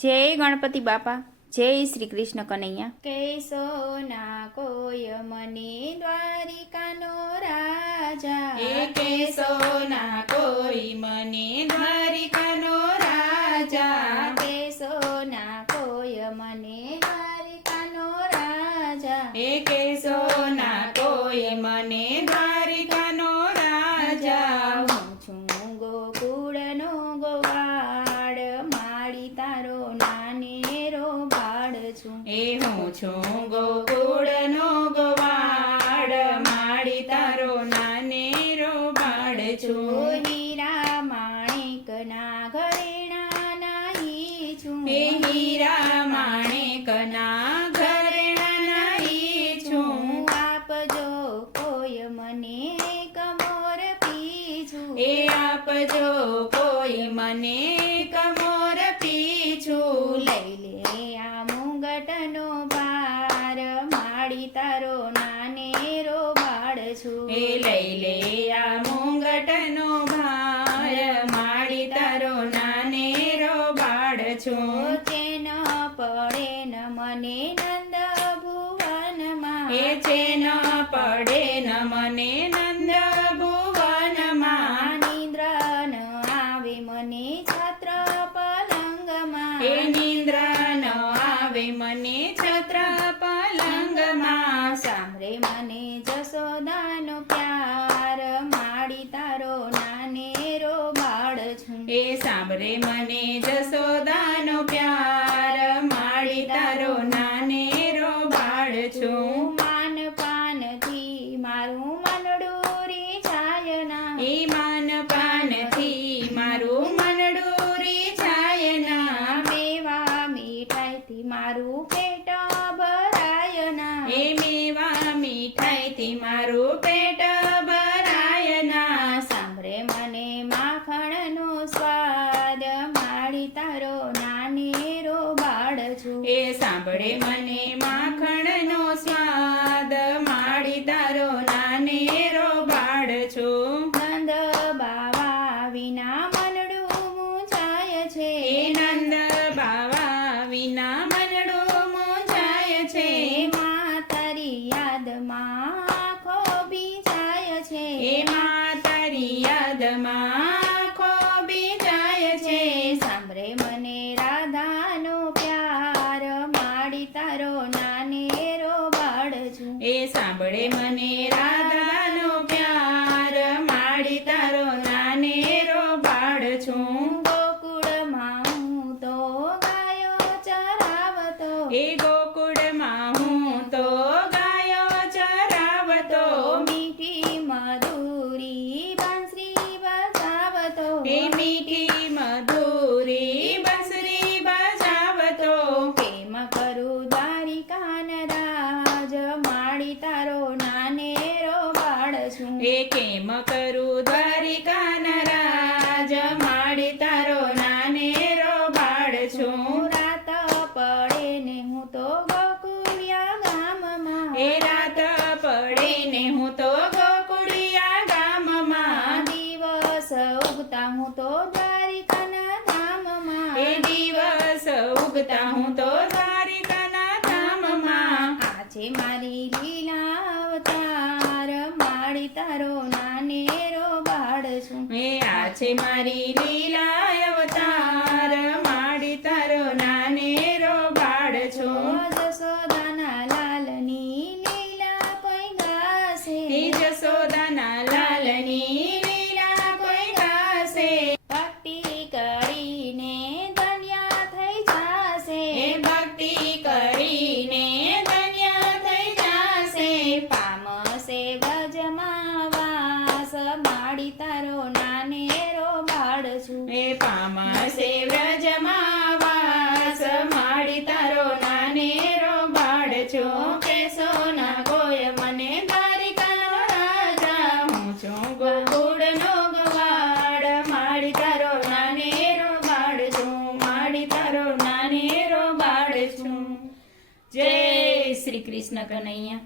જય ગણપતિ બાપા, જય શ્રી કૃષ્ણ કનૈયા. કેસો ના કોઈ મને દ્વારિકાનો રાજા, એ કેસો ના કોઈ મને દ્વારિકાનો રાજા, કેસો ના કોઈ મને દ્વારિકાનો રાજા, એ કેસો ના કોઈ મને દ્વારિકાનો રાજા. હું છું ગોકુળનો ગોવાળ, માડી તારો નાનેરો બાળ છું. એ હું છું ગોકુળનો ગોવાળ, માડી તારો નાનેરો બાળ છું. હીરા માણેક ના ઘરેણા નાહી છું, એ હીરા માણેક ના ઘરેણા નાહી છું. આપજો કોઈ મને કમોર પીછું, એ આપજો કોઈ મને કમોર પીછું. લઈ લે આ મુંગટનો ભાર, માડી તારો નાનેરો બાળ છું. એ લઈ લે આ મુંગટનો ભાર, માડી તારો નાનેરો બાળ છું. ચેન પડે ન મને નંદ ભુવનમાં, એ છે ન પડે ન મને નંદ ભુવનમાં. નિદ્ર ન આવે મને છત્ર પલંગમાં, એ નિંદ્રા ન આવે મને છત્ર પલંગમાં. સાંભળે મને જશોદાનો પ્યાર, માડી તારો નાનેરો બાળ છું. એ સાંભળે મને જશોદાનો પ્યાર, માડી તારો નાનેરો બાળ છું. માન પાનથી મારું મનડું રીછાયના, એ માન પાનથી મારું મનડું રીછાયના. મેવા મીઠાઈથી મારું પેટ ભરાયના, એ મેવા મીઠાઈથી મારું પેટ ભરાયના. સાંભળે મને માખણનો સ્વાદ, માડી તારો નાનેરો બાળ છું. એ સાંભળે મને માખણનો સ્વાદ, માડી તારો નાનેરો બાળ છું. નંદ બાવા વિના મનડું મૂંઝાય છે, એ નંદ બાવા વિના મનડું મૂંઝાય છે. માં તારી યાદમાં આંખો ભીંજાય છે, એમાં તારી યાદમાં આંખો ભીંજાય છે. સાંભળે મને રાધાનો પ્યાર, માડી તારો નાનેરો બાળ છું. એ સાંભળે મને રાધાનો પ્યાર, માડી તારો નાનેરો બાળ છું. ગોકુળમાં હું તો ગાયો ચરાવતો, એ ગોકુળમાં હું તો ગાયો ચરાવતો. મીઠી મધુરી બાંસરી બજાવતો, એ મીઠી મધુરી બંસરી બજાવતો. કેમ કરું દ્વારિકાન રાજ, માડી તારો નાનેરો બાળ છું. એ કેમ કરું દ્વારિકાના રાજ, માડી તારો નાનેરો બાળ છું. રાત પડે ને હું તો ગોકુળિયા ગામમાં, એ રાત પડે ને હું તો ગોકુળિયા ગામમાં. દિવસ ઉગતા હું તો દ્વારિકાના ધામમાં, એ દિવસ ઉગતા હું તો દ્વારિકાના ધામમાં. આજે મારી લીલા અવતાર, માડી તારો નાનેરો બાળ છું. એ આ છે મારી લીલા અવતાર, માડી તારો નાનેરો બાળ છું. જશોદાના લાલની લીલા કોઈ ગાશે, એ જશોદાના લાલની લીલા કોઈ ગાશે. ભક્તિ કરીને ધન્ય થઈ જાશે, એ ભક્તિ કરીને ધન્ય થઈ જાશે. પામશે વ્રજમાં વાસ, માડી તારો નાનેરો બાળ છું. એ પામશે વ્રજમાં વાસ, માડી તારો નાનેરો બાળ છું. કેસો ના કોઈ મને દ્વારિકાનો રાજા, હું છું ગોકુળનો ગવાડ, માડી તારો નાનેરો બાળ છું. માડી તારો નાનેરો બાળ છું. જય શ્રી કૃષ્ણ કનૈયા.